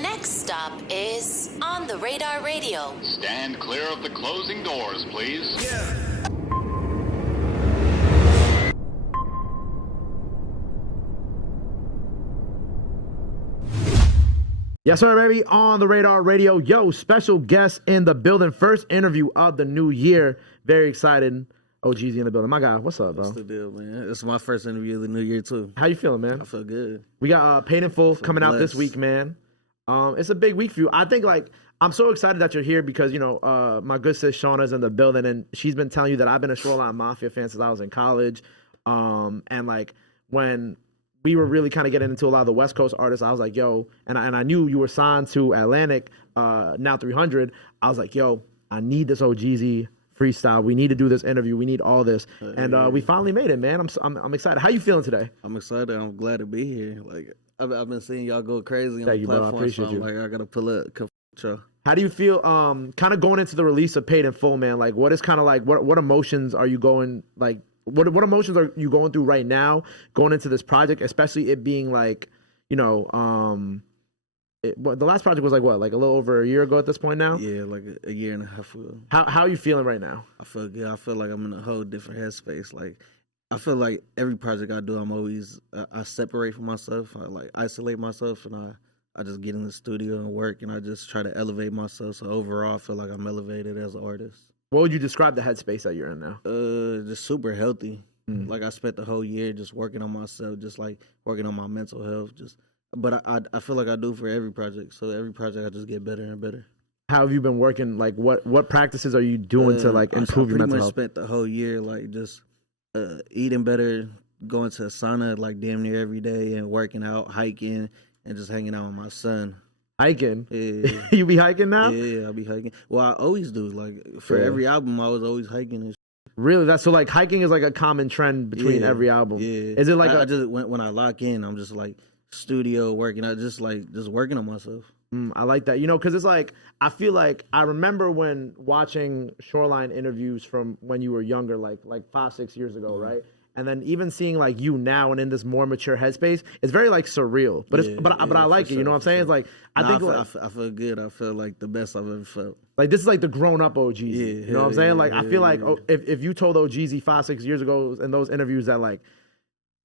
next stop is On the Radar Radio. Stand clear of the closing doors, please. Yeah. Yes, sir, baby. On the Radar Radio. Yo, special guest in the building. First interview of the new year. Very excited. OhGeesy in the building. My guy, what's up, bro? What's the deal, man? It's my first interview of the new year, too. How you feeling, man? I feel good. We got Paid in Full coming out this week, man. It's a big week for you. I think, like, I'm so excited that you're here because, you know, my good sis Shauna's in the building, and she's been telling you that I've been a Shoreline Mafia fan since I was in college. And, like, when we were really kind of getting into a lot of the West Coast artists, I was like, yo, and I knew you were signed to Atlantic, Now 300. I was like, yo, I need this OhGeesy freestyle. We need to do this interview. We need all this. And we finally made it, man. I'm excited. How you feeling today? I'm excited. I'm glad to be here. Like, I've been seeing y'all go crazy on the platform, bro. I appreciate so I'm like, I got to pull up. How do you feel kind of going into the release of Paid in Full, man? Like, what is kind of like, what emotions are you going, like, what emotions are you going through right now going into this project, especially it being like, you know, the last project was like what, like a little over a year ago at this point now? Yeah, like a year and a half ago. How are you feeling right now? I feel good. I feel like I'm in a whole different headspace. Like, I feel like every project I do, I'm always, I separate from myself. I like isolate myself, and I just get in the studio and work, and I just try to elevate myself. So overall, I feel like I'm elevated as an artist. What would you describe the headspace that you're in now? Just super healthy. Like, I spent the whole year just working on myself, just like working on my mental health. But I feel like I do for every project. So every project I just get better and better. How have you been working? Like, what practices are you doing to like improve your mental health? I pretty much spent the whole year like just eating better, going to a sauna like damn near every day, and working out, hiking, and just hanging out with my son. Hiking? Yeah. You be hiking now? Yeah, I be hiking. Well, I always do. Like, for every album, I was always hiking and shit. Really? That's so, like, hiking is like a common trend between every album. Yeah. Is it like I just when I lock in, I'm just like studio working. I just working on myself. I like that. You know, because it's like, I feel like I remember when watching Shoreline interviews from when you were younger, like 5-6 years ago, right? And then even seeing like you now and in this more mature headspace, it's very like surreal. But I like it. You know what I'm saying? It's like I feel good. I feel like the best I've ever felt. Like, this is like the grown up OhGeesy. Yeah, you know what I'm saying? Like, I feel like if you told OhGeesy 5-6 years ago in those interviews that like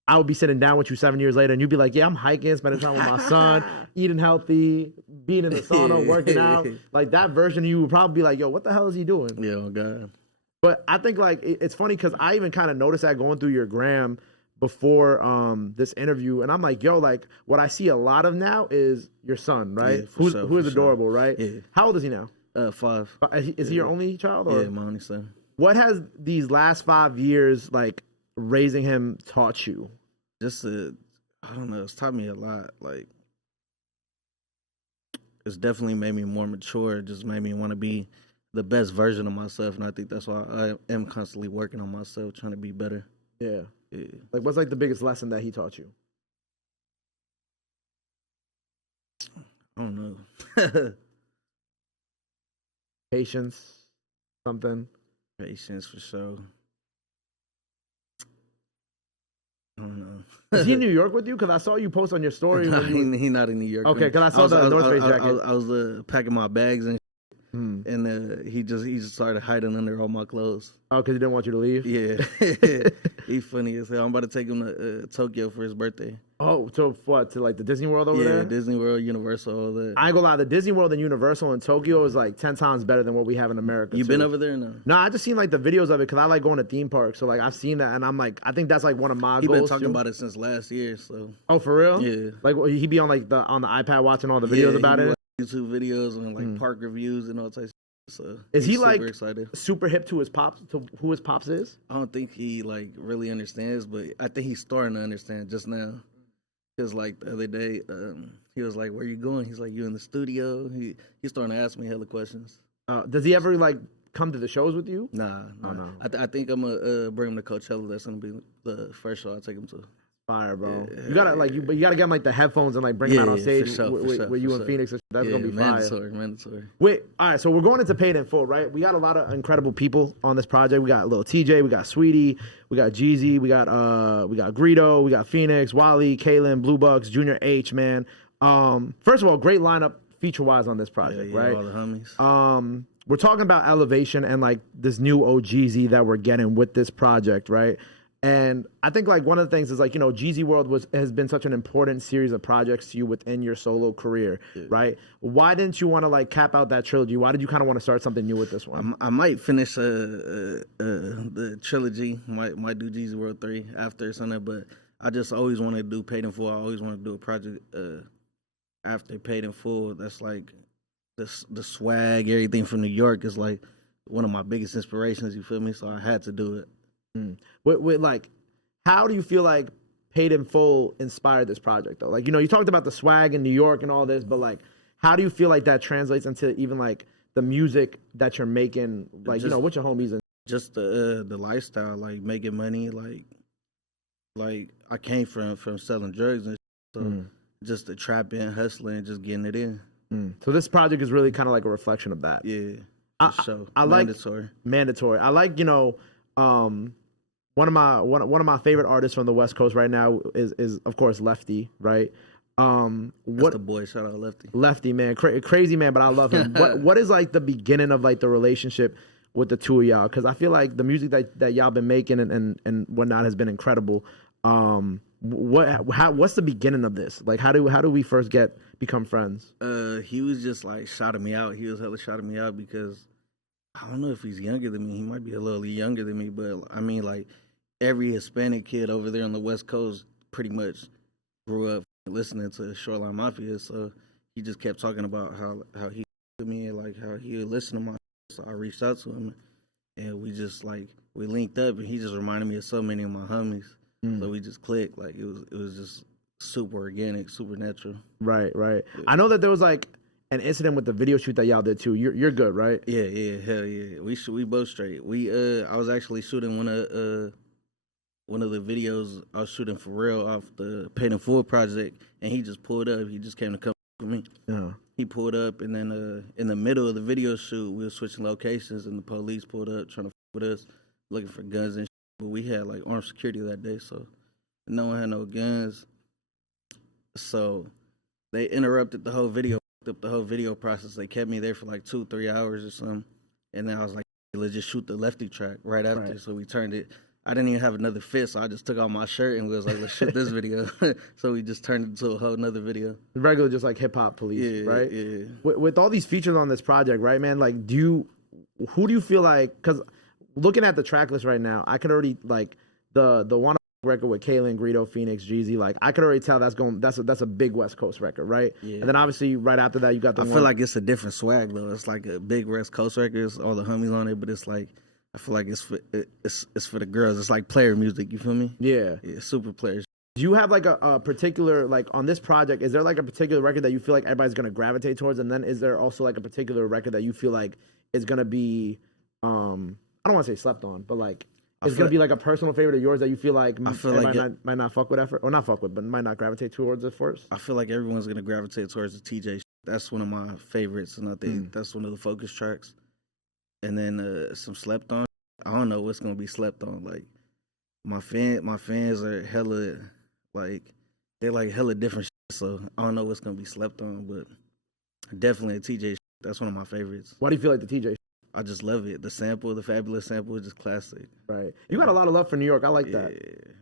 I would be sitting down with you 7 years later and you'd be like, yeah, I'm hiking, spending time with my son, eating healthy, being in the sauna, working out. Like, that version of you would probably be like, yo, what the hell is he doing? Yeah, oh God. But I think like it's funny because I even kind of noticed that going through your gram before this interview, and I'm like, yo, like what I see a lot of now is your son, right? Yeah, who is adorable, right? Yeah. How old is he now? 5. Is he your only child? Or? Yeah, my only son. What has these last 5 years, like raising him, taught you? Just I don't know. It's taught me a lot. Like, it's definitely made me more mature. It just made me want to be the best version of myself, and I think that's why I am constantly working on myself, trying to be better. Yeah. Like, what's like the biggest lesson that he taught you? I don't know. Patience, something. Patience for sure. I don't know. Is he in New York with you? Because I saw you post on your story. Nah, he not in New York. Okay, because I saw the North Face jacket. I was packing my bags and and he just started hiding under all my clothes. Oh, because he didn't want you to leave? Yeah. He's funny as hell. I'm about to take him to Tokyo for his birthday. Oh, to what? To like the Disney World over there? Yeah, Disney World, Universal, all that. I ain't gonna lie, the Disney World and Universal in Tokyo is like 10 times better than what we have in America. You been over there or no? No, I just seen like the videos of it because I like going to theme parks. So like I've seen that and I'm like, I think that's like one of my goals. He been talking about it since last year. So. Oh, for real? Yeah. Like he be on like on the iPad watching all the videos about it. YouTube videos and like park reviews and all types. So is he like excited. Super hip to his pops, to who his pops is? I don't think he like really understands, but I think he's starting to understand just now. Because like the other day, he was like, "Where you going?" He's like, "You in the studio?" He's starting to ask me hella questions. Does he ever like come to the shows with you? Nah. Oh, no. I think I'm gonna bring him to Coachella. That's gonna be the first show I take him to. Fire, bro. You gotta like but you gotta get him like the headphones and like bring him out on stage with you and Phoenix. That's gonna be mandatory, fire. Mandatory. Wait, all right. So we're going into Paid in Full, right? We got a lot of incredible people on this project. We got Lil TJ, we got Sweetie, we got Jeezy, we got Greedo, we got Phoenix, Wally, Kalen, Blue Bucks, Junior H, man. First of all, great lineup feature-wise on this project, yeah, right? all the homies. We're talking about elevation and like this new OhGeesy that we're getting with this project, right? And I think like one of the things is like, you know, Jeezy World has been such an important series of projects to you within your solo career, right? Why didn't you want to like cap out that trilogy? Why did you kind of want to start something new with this one? I might finish the trilogy. Might do Jeezy World 3 after or something, but I just always wanted to do Paid in Full. I always wanted to do a project after Paid in Full. That's like the swag, everything from New York is like one of my biggest inspirations. You feel me? So I had to do it. With like, how do you feel like Paid in Full inspired this project though? Like, you know, you talked about the swag in New York and all this, but like, how do you feel like that translates into even like the music that you're making, like, you know, with your homies and just the lifestyle, like making money, like I came from selling drugs and so just the trapping, hustling, just getting it in. So this project is really kind of like a reflection of that. Yeah, I like mandatory. I like, you know, one of my favorite artists from the West Coast right now is of course Lefty, right? That's the boy. Shout out Lefty. Lefty, man, crazy man, but I love him. What is like the beginning of like the relationship with the two of y'all? Because I feel like the music that y'all been making and whatnot has been incredible. What's the beginning of this? Like, how do we first become friends? He was just like shouting me out. He was hella shouting me out because I don't know if he's younger than me. He might be a little younger than me, but I mean, like every Hispanic kid over there on the West Coast pretty much grew up listening to Shoreline Mafia. So he just kept talking about how he to me and like how he would listen to my. So I reached out to him, and we linked up, and he just reminded me of so many of my homies. So we just clicked. Like it was just super organic, super natural. Right. Yeah. I know that there was like an incident with the video shoot that y'all did too. You're good, right? Yeah, hell yeah. We both straight. I was actually shooting one of the videos I was shooting for real off the Paid in Full project, and he just pulled up. He just came to come with me. Yeah. He pulled up, and then in the middle of the video shoot, we were switching locations, and the police pulled up trying to with us, looking for guns and shit. But we had like armed security that day, so no one had no guns. So they interrupted the whole video process. They kept me there for like 2-3 hours or something. And then I was like, let's just shoot the Lefty track right after. Right. So we turned it. I didn't even have another fit, so I just took off my shirt and was like, let's shoot this video. So we just turned it into a whole nother video. Regular, just like hip hop police, right? Yeah. With all these features on this project, right, man? Like, who do you feel like, because looking at the track list right now, I can already like the one record with Kalen, Greedo, Phoenix, Jeezy. Like I could already tell that's a big West Coast record, right? Yeah. And then obviously right after that you got the. I feel like it's a different swag though. It's like a big West Coast record. It's all the homies on it, but it's like I feel like it's for the girls. It's like player music. You feel me? Yeah. Super players. Do you have like a particular, like on this project, is there like a particular record that you feel like everybody's gonna gravitate towards, and then is there also like a particular record that you feel like is gonna be I don't want to say slept on, but like it's gonna be like a personal favorite of yours that you feel like might not fuck with effort, or not fuck with, but might not gravitate towards it first. I feel like everyone's gonna gravitate towards the TJ. That's one of my favorites, and I think that's one of the focus tracks. And then some slept on. I don't know what's gonna be slept on. Like my fans are hella like they're like hella different. So I don't know what's gonna be slept on, but definitely a TJ. That's one of my favorites. Why do you feel like the TJ? I just love it. The sample, the fabulous sample, is just classic. Right. You got a lot of love for New York. I like that.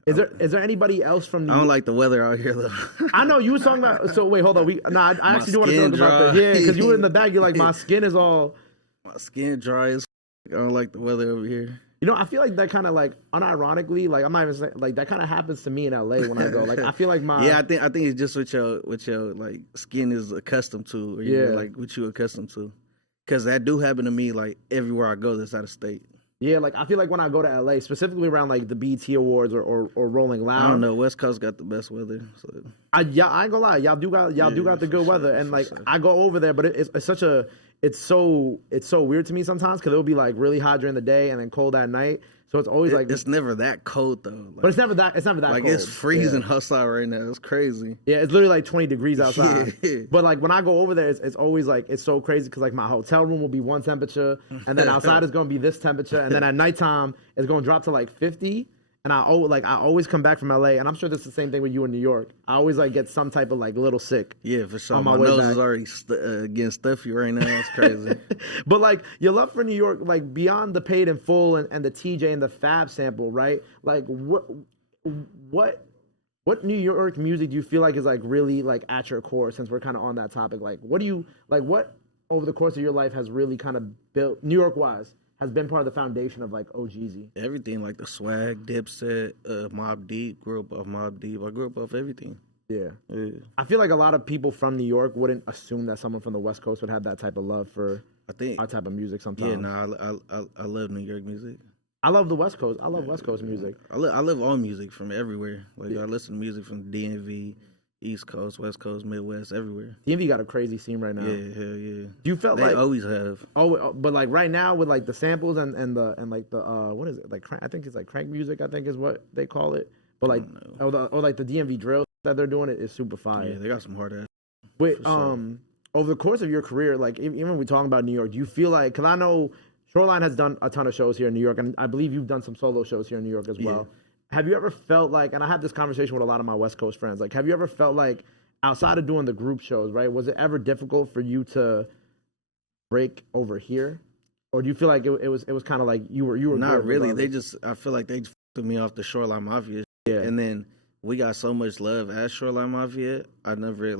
Is there anybody else from New York? I don't like the weather out here though. I know you was talking about. So wait, hold on. I actually do want to talk about that. Yeah, because you were in the back. You're like, my skin is all. My skin dry as. I don't like the weather over here. You know, I feel like that kind of like unironically, like I'm not even saying like that kind of happens to me in LA when I go. Like I feel like my I think it's just what your like skin is accustomed to, or like what you accustomed to. Cause that do happen to me like everywhere I go that's out of state. Yeah, like I feel like when I go to LA, specifically around like the BET Awards or Rolling Loud. I don't know. West Coast got the best weather. So. I ain't gonna lie, y'all do got the good weather, and like I go over there, but it's so weird to me sometimes because it'll be like really hot during the day and then cold at night. So it's always like it's never that cold though. Like, but it's never that like cold. It's freezing outside right now. It's crazy. Yeah, it's literally like 20 degrees outside. But like when I go over there, it's always like it's so crazy because like my hotel room will be one temperature, and then outside is gonna be this temperature, and then at nighttime it's gonna drop to like 50. And I always come back from LA, and I'm sure this is the same thing with you in New York. I always like get some type of like little sick. Yeah, for sure. On My my way nose back. is already getting stuffy right now. It's crazy. But like your love for New York, like beyond the Paid in Full and the TJ and the Fab sample, right? Like what New York music do you feel like is like really like at your core? Since we're kind of on that topic, like what over the course of your life has really kind of built New York wise? Has been part of the foundation of like OhGeesy. Everything, like the swag, Dipset, Mobb Deep, grew up off Mobb Deep. I grew up off everything. Yeah. I feel like a lot of people from New York wouldn't assume that someone from the West Coast would have that type of love for our type of music sometimes. Yeah, I love New York music. I love the West Coast. I love West Coast music. I love all music from everywhere. Like I listen to music from DMV, East Coast, West Coast, Midwest, everywhere. DMV got a crazy scene right now. Yeah, hell yeah. You felt they like always have. Oh, but like right now with like the samples and like the what is it, like I think it's like crank music, I think is what they call it. But like or like the DMV drill that they're doing, it is super fire. Yeah, they got some hard ass. But over the course of your career, like even when we're talking about New York, do you feel like, because I know Shoreline has done a ton of shows here in New York, and I believe you've done some solo shows here in New York as well. Have you ever felt like, and I had this conversation with a lot of my West Coast friends, like have you ever felt like outside of doing the group shows, right, was it ever difficult for you to break over here? Or do you feel like it was kind of like you were not really. regardless? I feel like they just took me off the Shoreline Mafia. Yeah. And then we got so much love at Shoreline Mafia. I never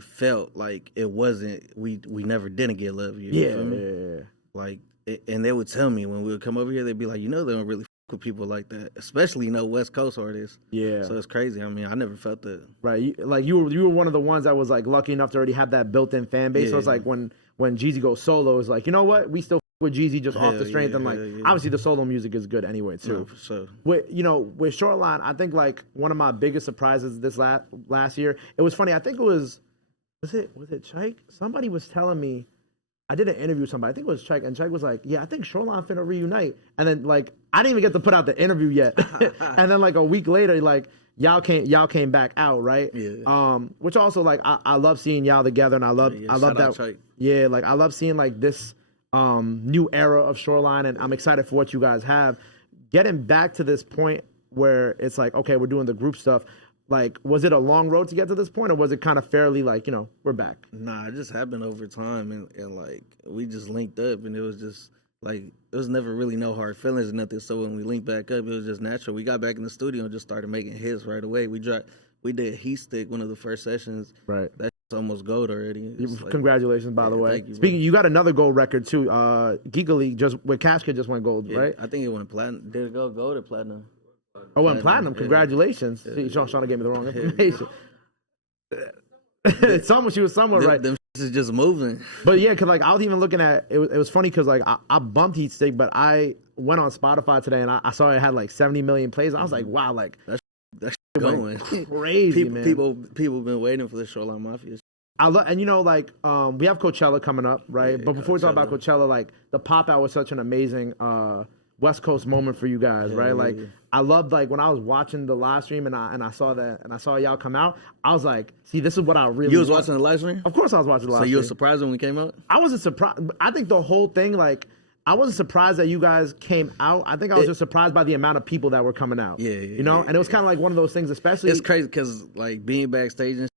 felt like it wasn't, we never didn't get love. You feel me? Yeah. Like, and they would tell me when we would come over here, they'd be like, they don't really with people like that, especially West Coast artists. Yeah, so it's crazy. I mean, I never felt that. Right, you were one of the ones that was like lucky enough to already have that built-in fan base. So it's like when Jeezy goes solo, it's like, you know what, we still with Jeezy just off the strength, and like obviously the solo music is good anyway too. No, for sure. With Shoreline, I think like one of my biggest surprises this last year. It was funny. I think it was it Chike? Somebody was telling me. I did an interview with somebody, I think it was Chike, and Chike was like, yeah, I think Shoreline finna reunite. And then like I didn't even get to put out the interview yet. And then like a week later, like y'all came back out, right? Yeah. Which also like I love seeing y'all together, and I love that. Chike. Yeah, like I love seeing like this new era of Shoreline, and I'm excited for what you guys have. Getting back to this point where it's like, okay, we're doing the group stuff. Like, was it a long road to get to this point, or was it kind of fairly like, we're back? Nah, it just happened over time, and like we just linked up, and it was just like it was never really no hard feelings or nothing. So when we linked back up, it was just natural. We got back in the studio and just started making hits right away. We did Heat Stick, one of the first sessions. Right. That's almost gold already. Congratulations, by the way. Thank you, speaking, you got another gold record too. Geekily just with Cash Kid just went gold, right? I think it went platinum. Did it go gold or platinum? Oh, and platinum! Congratulations. See, Shauna gave me the wrong information. She was somewhere right. Them is just moving. But yeah, cause like I was even looking at it. It was funny because like I bumped Heat Stick, but I went on Spotify today and I saw it had like 70 million plays. I was like, wow, like that's going crazy, man. People been waiting for the Shoreline Mafia. I love, and like we have Coachella coming up, right? Yeah, but before we talk about Coachella, like the pop out was such an amazing West Coast moment for you guys, right? Like I loved like when I was watching the live stream and I saw that and I saw y'all come out, I was like, see, this is what I really You was watching the live stream? Of course I was watching the live stream. So you were surprised when we came out? I wasn't surprised. I think the whole thing, like I wasn't surprised that you guys came out. I think I was just surprised by the amount of people that were coming out. And it was kind of like one of those things, especially. It's crazy because like being backstage and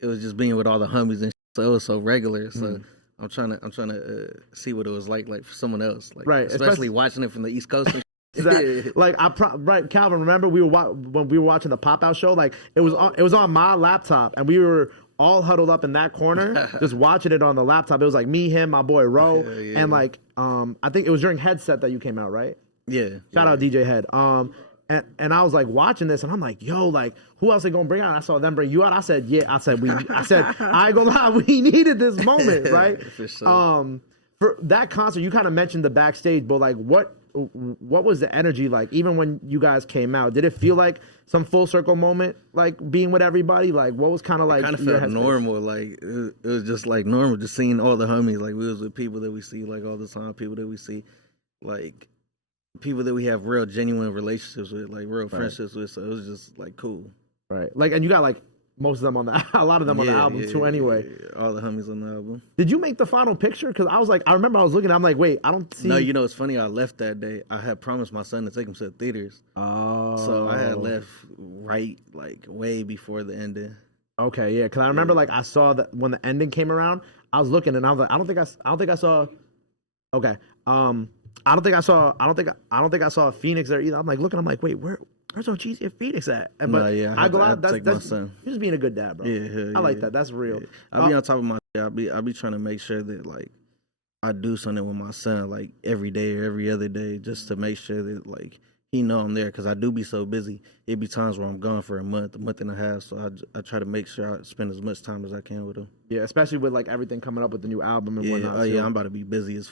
it was just being with all the homies and so it was so regular. So I'm trying to see what it was like for someone else, like right, especially watching it from the East Coast. Like right, Calvin. Remember when we were watching the pop out show? Like it was on my laptop, and we were all huddled up in that corner, just watching it on the laptop. It was like me, him, my boy Ro, and like I think it was during Headset that you came out, right? Yeah. Shout out DJ Head. And I was like watching this, and I'm like, yo, like who else they gonna bring out? And I saw them bring you out. I said, I said I ain't gonna lie, we needed this moment, right? For sure. For that concert, you kind of mentioned the backstage, but like what was the energy like? Even when you guys came out, did it feel like some full circle moment, like being with everybody? Like what was kind of like? Kind of felt normal, like it was just like normal, just seeing all the homies. Like we was with people that we see like all the time, people that we see like. People that we have real genuine relationships with, like real friendships with, so it was just like cool. Right. Like, and you got like most of them on a lot of them on the album too. Anyway, all the homies on the album. Did you make the final picture? Because I was like, I remember I was looking. I'm like, wait, I don't see. No, you know it's funny. I left that day. I had promised my son to take him to the theaters. Oh, so I had left right like way before the ending. Okay, yeah, because I remember like I saw that when the ending came around, I was looking and I was like, I don't think I saw. Okay, I don't think I saw a Phoenix there either. I'm like looking, I'm like, wait, where's OhGeesy and Phoenix at? But no, yeah, I go out. That's my son. You're just being a good dad, bro. Yeah, I like that. That's real. Yeah. I'll be on top of my. I'll be trying to make sure that like I do something with my son like every day or every other day, just to make sure that like he know I'm there, because I do be so busy. It be times where I'm gone for a month and a half, so I try to make sure I spend as much time as I can with him. Yeah, especially with like everything coming up with the new album and whatnot. Oh yeah, I'm about to be busy as.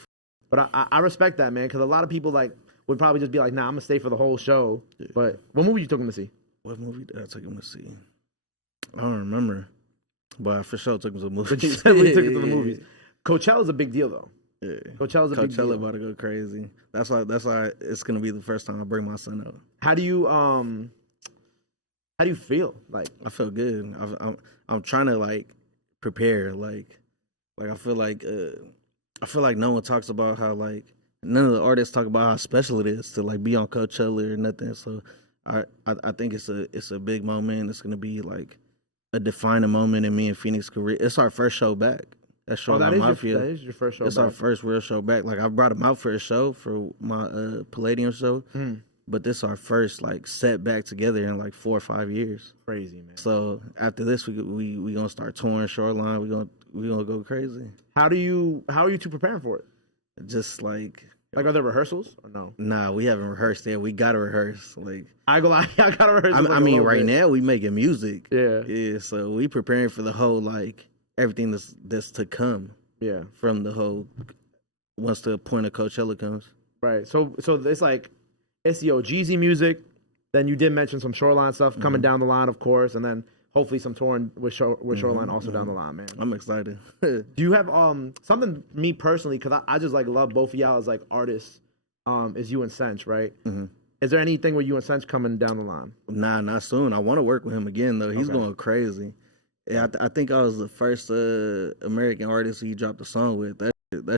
But I respect that, man, because a lot of people like would probably just be like, nah, I'm gonna stay for the whole show. Yeah. But what movie you took him to see? What movie did I take him to see? I don't remember, but I for sure took him to the movies. But you definitely took him to the movies. Coachella's a big deal, though. Yeah, Coachella's a big deal. Coachella about to go crazy. That's why it's gonna be the first time I bring my son out. How do you feel? Like I feel good. I'm trying to like prepare. Like I feel like no one talks about how like none of the artists talk about how special it is to like be on Coachella or nothing. So I think it's a big moment. It's gonna be like a defining moment in me and Phoenix career. It's our first show back. That's Shoreline Mafia. That is your first show. It's our first real show back. Like I brought him out for a show for my Palladium show, but this is our first like set back together in like 4 or 5 years. Crazy, man. So after this, we gonna start touring Shoreline. We gonna go crazy. How are you two preparing for it? Just like are there rehearsals or no? Nah, we haven't rehearsed yet. We gotta rehearse. Like I gotta rehearse. I mean, right now we making music. Yeah. So we preparing for the whole like everything that's to come. Yeah. From the whole once the point of Coachella comes. Right. So it's like it's the OhGeesy music. Then you did mention some Shoreline stuff coming down the line, of course, and then hopefully some touring with Shoreline also down the line, man. I'm excited. Do you have something, me personally, because I just like love both of y'all as like artists, is you and Sench, right? Mm-hmm. Is there anything with you and Sench coming down the line? Nah, not soon. I want to work with him again though. He's going crazy. Yeah, I think I was the first American artist he dropped a song with. That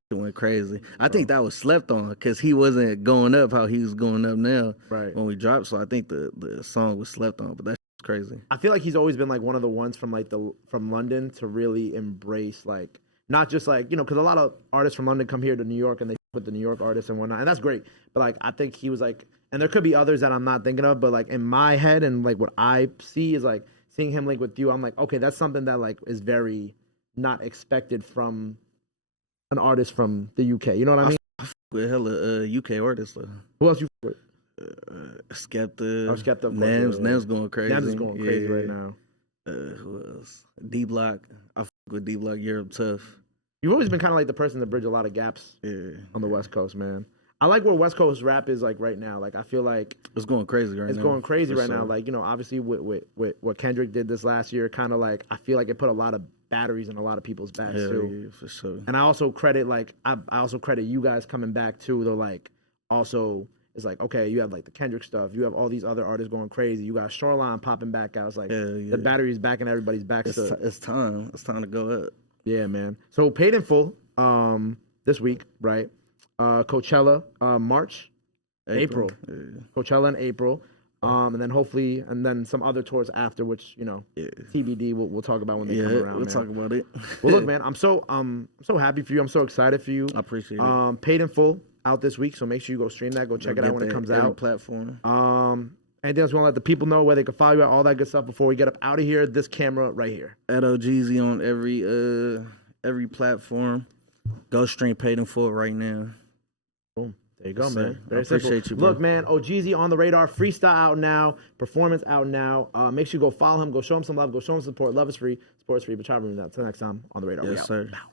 shit went crazy. I think that was slept on because he wasn't going up how he was going up now when we dropped. So I think the song was slept on, but that's crazy. I feel like he's always been like one of the ones from like from London to really embrace like not just like, you know, because a lot of artists from London come here to New York and they with the New York artists and whatnot, and that's great. But like I think he was like, and there could be others that I'm not thinking of, but like in my head and like what I see is like seeing him link with you, I'm like, okay, that's something that like is very not expected from an artist from the UK. You know what I mean? I with hella UK artists though. Who else you with? Skepta. Oh, Skepta. Nams going crazy. Nams is going crazy right now. Who else? D Block. I fuck with D Block. Europe tough. You've always been kind of like the person to bridge a lot of gaps on the West Coast, man. I like where West Coast rap is like right now. Like I feel like it's going crazy right now. It's going crazy right now. Like, you know, obviously with what Kendrick did this last year, kind of like I feel like it put a lot of batteries in a lot of people's backs too. Yeah, for sure. And I also credit I also credit you guys coming back too. Though like also it's like okay, you have like the Kendrick stuff, you have all these other artists going crazy. You got Shoreline popping back out. It's like the battery's back in everybody's back. It's time. It's time to go up. Yeah, man. So Paid in Full this week, right? Coachella, March, April. Yeah. Coachella in April, and then hopefully, and then some other tours after, which you know, TBD. We'll talk about when they come around. We'll talk about it. Well, look, man, I'm so happy for you. I'm so excited for you. I appreciate it. Paid in Full out this week, so make sure you go stream that. Go check it out when it comes out. Platform. Anything else you want to let the people know where they can follow you at, all that good stuff before we get up out of here? This camera right here. At OhGeesy on every platform. Go stream Paid in Full right now. Boom. There you go, Yes, man. Very I appreciate simple. you, bro. Look, man, OhGeesy on the radar. Freestyle out now. Performance out now. Make sure you go follow him. Go show him some love. Go show him support. Love is free. Sport is free. But try to remember that. Until next time on the radar. Yes, sir. Out.